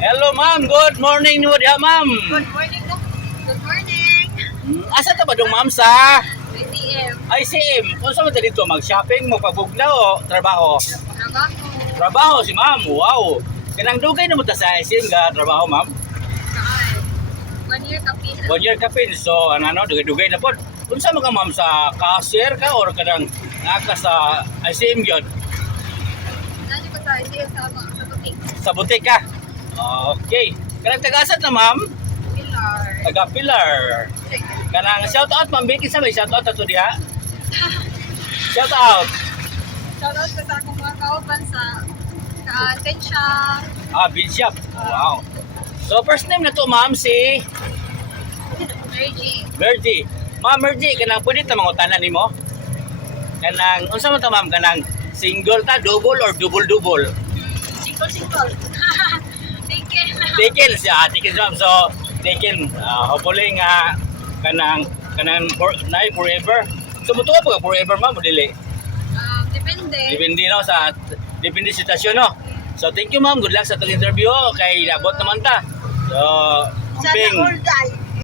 Hello ma'am, good morning niyo diha ma'am. Good morning po. Good morning. Asa ta ba dong ma'am sa ATM. ICM? Kung saan mo ta dito mag-shopping, magpabugna o trabaho? Trabaho. Trabaho si ma'am, wow. Kanang dugay na mo ta sa ICM ga trabaho ma'am? Saan? 1 year kapin. 1 year ka pin, so ano, dugay-dugay na po. Kung saan mo ka ma'am sa cashier ka or kanang naka sa ICM yun? Nani ko sa ATM sa butik. Sa butik ka? Okay. Kanang tagasat na ma'am? Pilar. Taga Pilar. Kanang shout out ma'am, Vicky sa may shout out ato diha. Shout out. Shoutout ko sa akong mga kauban sa Tensha. Bishop. Wow. So first name na to ma'am si Reggie. Mergy. Ma'am Mergy, kanang pwede ta mangutanan nimo? Kanang unsa man ta ma'am, kanang single ta, double or double? Single. Ticket. Taken siya, taken ma'am. So taken, hopefully nga kanang night forever. So mutuwa pa ka forever ma'am, o dili? Depende. Depende sa sitwasyon no. So thank you ma'am, good luck sa itong interview kay abot naman ta. So, Sana amping. all die.